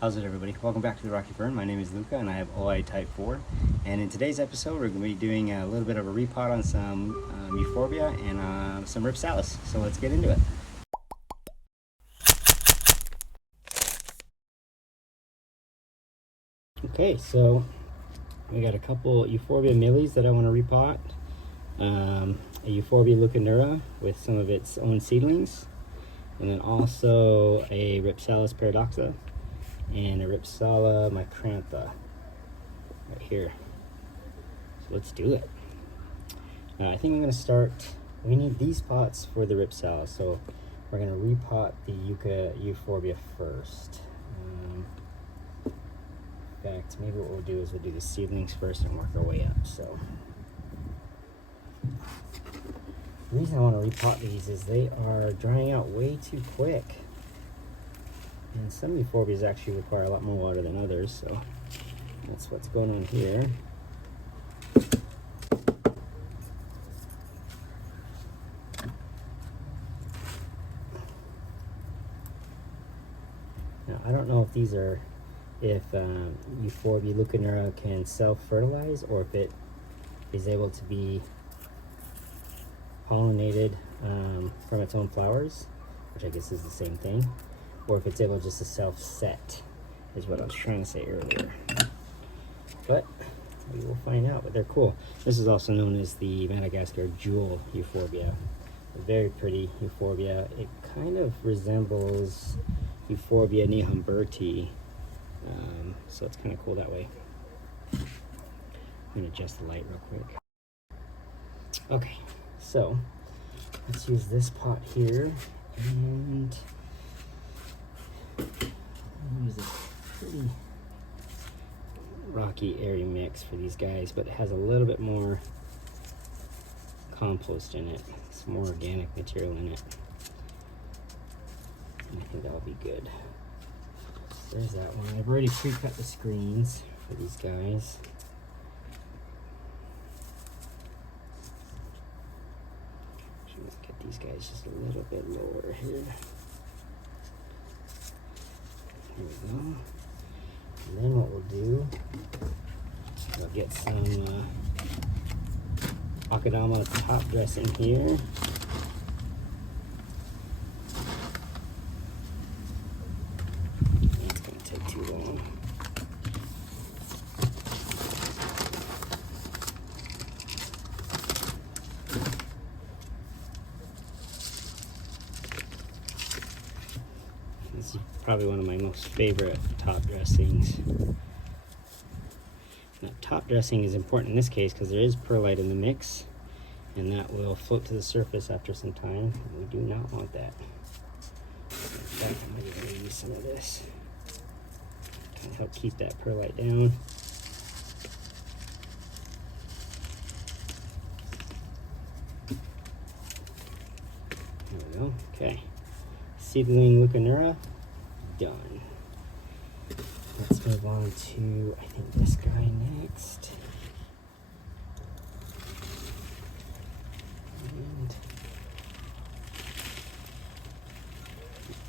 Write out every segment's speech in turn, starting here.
How's it, everybody? Welcome back to the Rocky Fern. My name is Luca and I have OI type 4. And in today's episode we're going to be doing a little bit of a repot on some Euphorbia and some Rhipsalis. So let's get into it. Okay, so we got a couple Euphorbia millis that I want to repot. A Euphorbia leuconeura with some of its own seedlings. And then also a Rhipsalis paradoxa. And a Rhipsalis micrantha right here. So let's do it. Now I think I'm going to start, we need these pots for the Rhipsalis, so we're going to repot the Euphorbia first. In fact, maybe what we'll do is we'll do the seedlings first and work our way up. So the reason I want to repot these is they are drying out way too quick. And some Euphorbias actually require a lot more water than others, so that's what's going on here. Now, I don't know if these are, if Euphorbia leuconeura can self-fertilize or if it is able to be pollinated from its own flowers, which I guess is the same thing. Or if it's able just to self-set, is what I was trying to say earlier. But we will find out, but they're cool. This is also known as the Madagascar jewel Euphorbia. A very pretty Euphorbia. It kind of resembles Euphorbia neohumberti, so it's kind of cool that way. I'm going to adjust the light real quick. Okay, so let's use this pot here, and use a pretty rocky, airy mix for these guys, but it has a little bit more compost in it, some more organic material in it, and I think that'll be good. There's that one. I've already pre-cut the screens for these guys. Let's get these guys just a little bit lower here. There we go. And then what we'll do, we'll get some Akadama top dressing here. That's going to take too long. This is probably one of my most favorite top dressings. Now, top dressing is important in this case because there is perlite in the mix, and that will float to the surface after some time. We do not want that. In fact, I might even use some of this to help keep that perlite down. There we go. Okay. Seedling leuconeura done. Let's move on to, I think, this guy next. And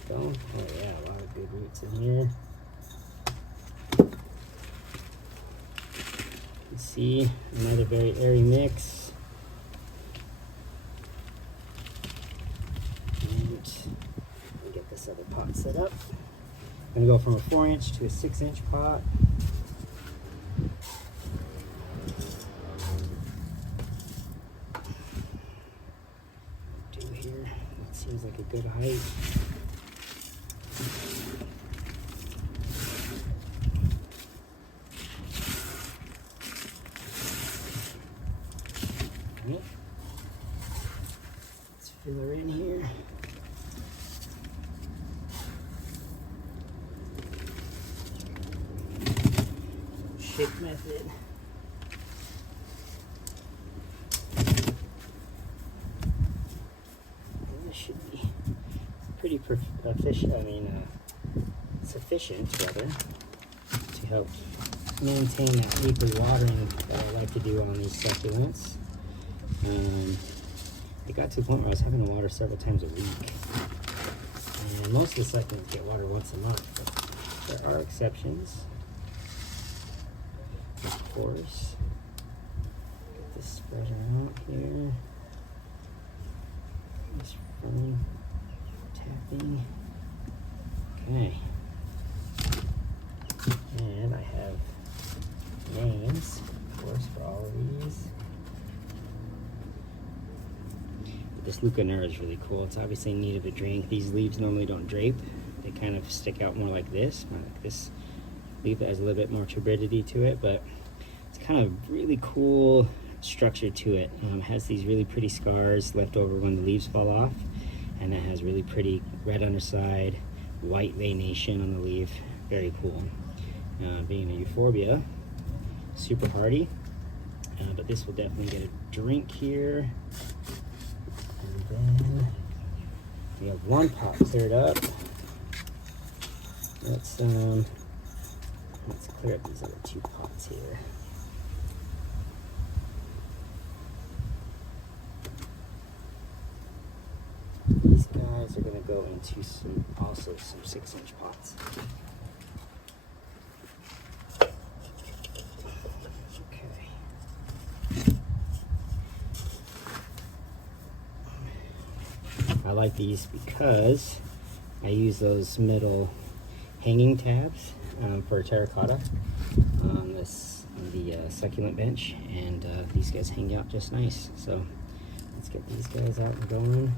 go. Oh yeah, a lot of good roots in here. You can see another very airy mix. This other pot set up. I'm going to go from a 4-inch to a 6-inch pot. Do here. That seems like a good height. Right. Let's fill her in here. Shake method. And this should be pretty sufficient rather, to help maintain that weekly watering that I like to do on these succulents. It got to the point where I was having to water several times a week. And most of the succulents get water once a month. But there are exceptions, of course. Get this spreader out here. Just running, tapping. Okay. And I have names, of course, for all of these. But this leuconeura is really cool. It's obviously in need of a drink. These leaves normally don't drape. They kind of stick out more like this. Like this leaf that has a little bit more turbidity to it, but it's kind of really cool structure to it. It has these really pretty scars left over when the leaves fall off, and it has really pretty red underside, white veination on the leaf. Very cool. Being a euphorbia, super hardy, but this will definitely get a drink here. And then we have one pot cleared up. Let's clear up these other two pots here. These guys are going to go into some 6-inch pots. I like these because I use those middle hanging tabs for terracotta on the succulent bench, and these guys hang out just nice. So let's get these guys out and going.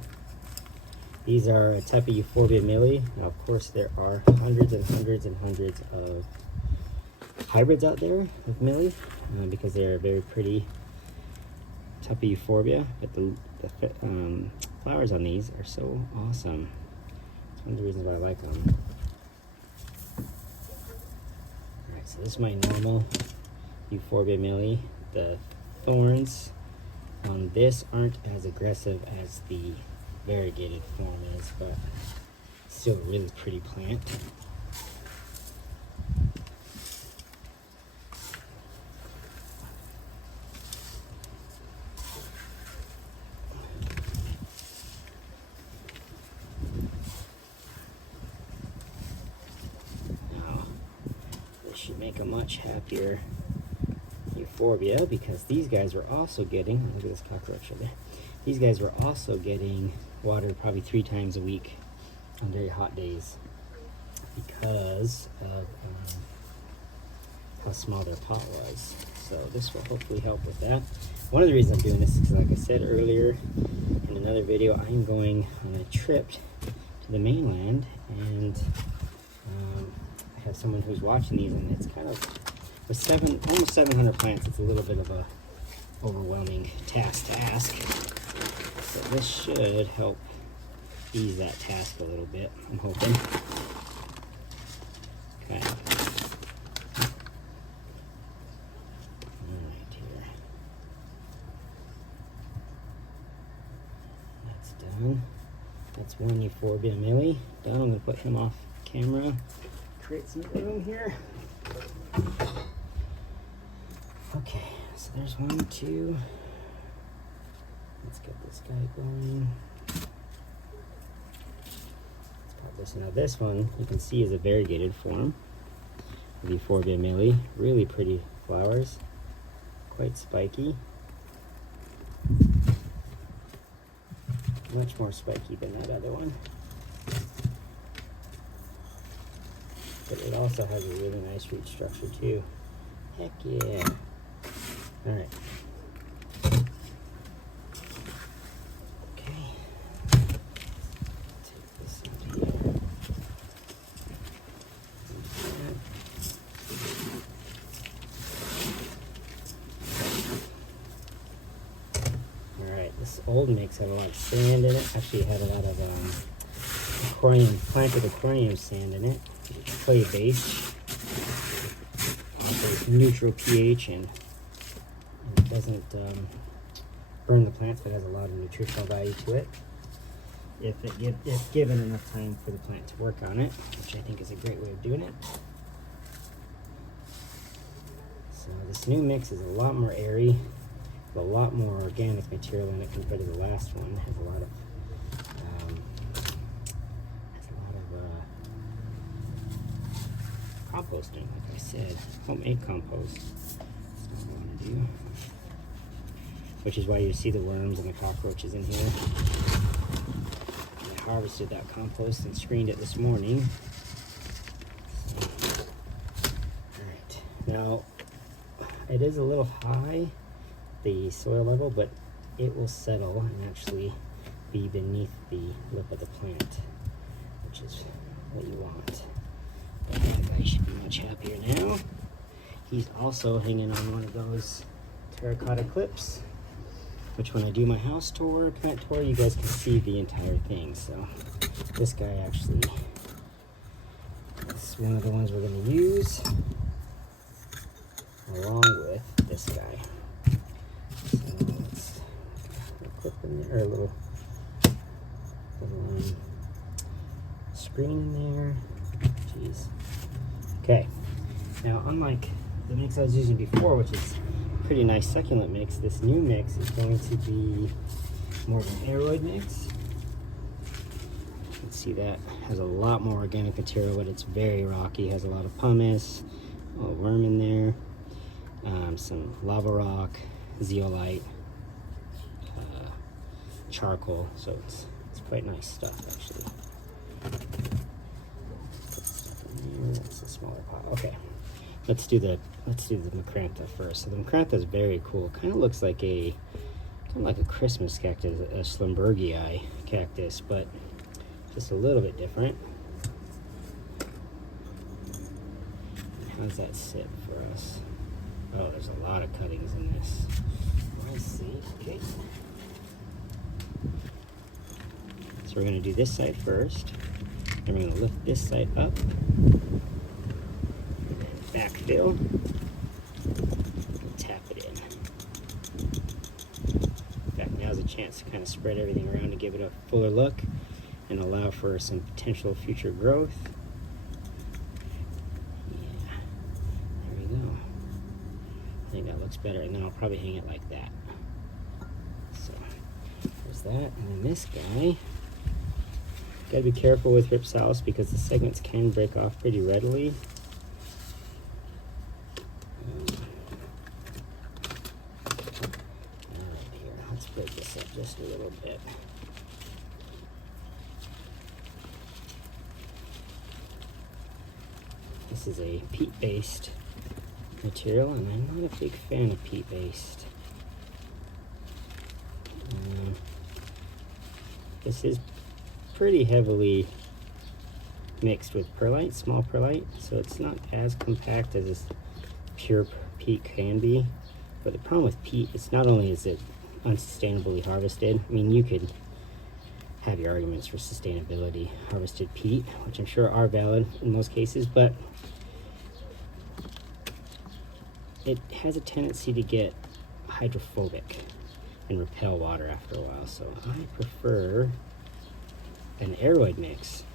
These are a type of Euphorbia milli. Now, of course, there are hundreds and hundreds and hundreds of hybrids out there with milli because they're a very pretty type of Euphorbia, but the flowers on these are so awesome. It's one of the reasons why I like them. Alright, so this is my normal Euphorbia milli. The thorns on this aren't as aggressive as the variegated form is, but still a really pretty plant. Should make a much happier Euphorbia, because these guys were also getting, look at this cockroach over there, these guys were also getting watered probably 3 times a week on very hot days because of how small their pot was. So this will hopefully help with that. One of the reasons I'm doing this is, like I said earlier in another video, I'm going on a trip to the mainland, and I have someone who's watching these, and it's kind of, with almost 700 plants, it's a little bit of a overwhelming task to ask. So this should help ease that task a little bit, I'm hoping. Okay. Alright, here. That's done. That's one Euphorbia milli done. I'm going to put him off camera. Create some room here. Okay, so there's 1, 2. Let's get this guy going. Let's pop this. Now this one you can see is a variegated form of Euphorbia milli. Really pretty flowers, quite spiky. Much more spiky than that other one. But it also has a really nice root structure too. Heck yeah. Alright. Okay. Take this out here. Alright, this old mix had a lot of sand in it. Actually, it had a lot of planted aquarium sand in it. Clay base, offers neutral pH, and it doesn't burn the plants, but has a lot of nutritional value to it if given enough time for the plant to work on it, which I think is a great way of doing it. So this new mix is a lot more airy, a lot more organic material in it compared to the last one. It has a lot of composting, like I said. Homemade compost. That's what I want to do. Which is why you see the worms and the cockroaches in here. I harvested that compost and screened it this morning. So, alright, now it is a little high, the soil level, but it will settle and actually be beneath the lip of the plant, which is what you want. But that guy should be much happier now. He's also hanging on one of those terracotta clips, which when I do my house tour, plant tour, you guys can see the entire thing. So this guy actually is one of the ones we're going to use along with this guy. So let's put a clip in there, or a little screen in there. Jeez. Okay. Now, unlike the mix I was using before, which is pretty nice succulent mix, this new mix is going to be more of an aeroid mix. You can see that has a lot more organic material, but it's very rocky. Has a lot of pumice, a little worm in there, some lava rock, zeolite, charcoal. So it's quite nice stuff actually. Put stuff in here. That's a smaller pot. Okay. Let's do the micrantha first. So the micrantha is very cool. Kind of looks like a Christmas cactus, a Schlumbergii cactus, but just a little bit different. How does that sit for us? Oh, there's a lot of cuttings in this. I see. Okay. So we're going to do this side first. Then we're going to lift this side up. Backfill, and tap it in. In fact, now's a chance to kind of spread everything around to give it a fuller look and allow for some potential future growth. Yeah, there we go. I think that looks better, and then I'll probably hang it like that. So there's that, and then this guy. Gotta be careful with Rhipsalis because the segments can break off pretty readily. Break this up just a little bit. This is a peat-based material, and I'm not a big fan of peat-based. This is pretty heavily mixed with perlite, small perlite, so it's not as compact as this pure peat can be. But the problem with peat, it's not only is it unsustainably harvested. I mean, you could have your arguments for sustainability, harvested peat, which I'm sure are valid in most cases, but it has a tendency to get hydrophobic and repel water after a while. So I prefer an aeroid mix.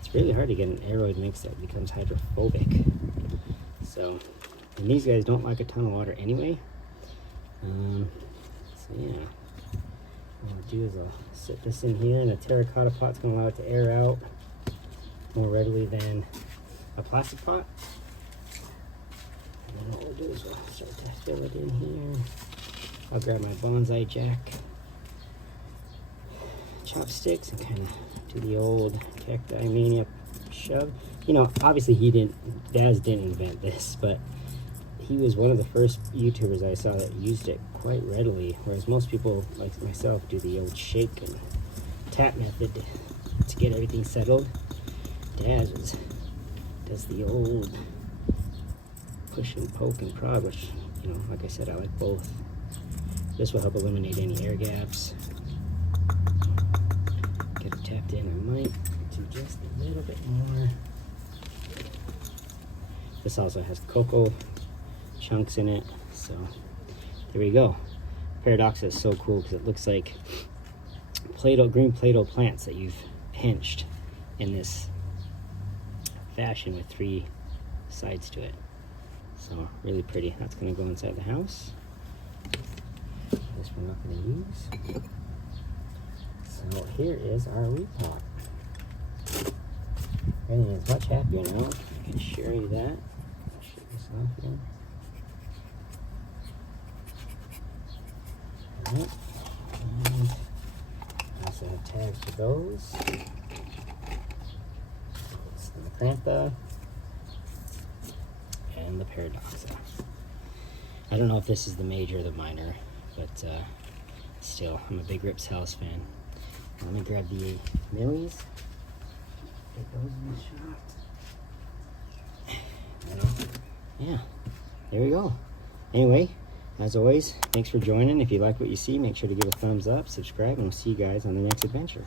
It's really hard to get an aeroid mix that becomes hydrophobic. So, and these guys don't like a ton of water anyway. So yeah, what I'll do is I'll sit this in here, and the terracotta pot's going to allow it to air out more readily than a plastic pot. And then what we'll do is we'll start to fill it in here. I'll grab my bonsai jack chopsticks and kind of do the old cacti mania shove. You know, obviously Daz didn't invent this, but he was one of the first YouTubers I saw that used it quite readily, whereas most people, like myself, do the old shake and tap method to get everything settled. Daz does the old push and poke and prod, which, you know, like I said, I like both. This will help eliminate any air gaps. Get it tapped in. I might do just a little bit more. This also has cocoa chunks in it, so there we go. Paradoxa is so cool because it looks like green Play-Doh plants that you've pinched in this fashion with 3 sides to it. So really pretty. That's going to go inside the house. This we're not going to use. So here is our repot. Everything is much happier now. I can share you that. I'll shake this off here. Alright. And I also have tags for those. It's the micrantha and the paradoxa. I don't know if this is the major or the minor, but still, I'm a big Rhipsalis fan. Let me grab the millis. Get those in the shot. Yeah, there we go. Anyway, as always, thanks for joining. If you like what you see, make sure to give a thumbs up, subscribe, and we'll see you guys on the next adventure.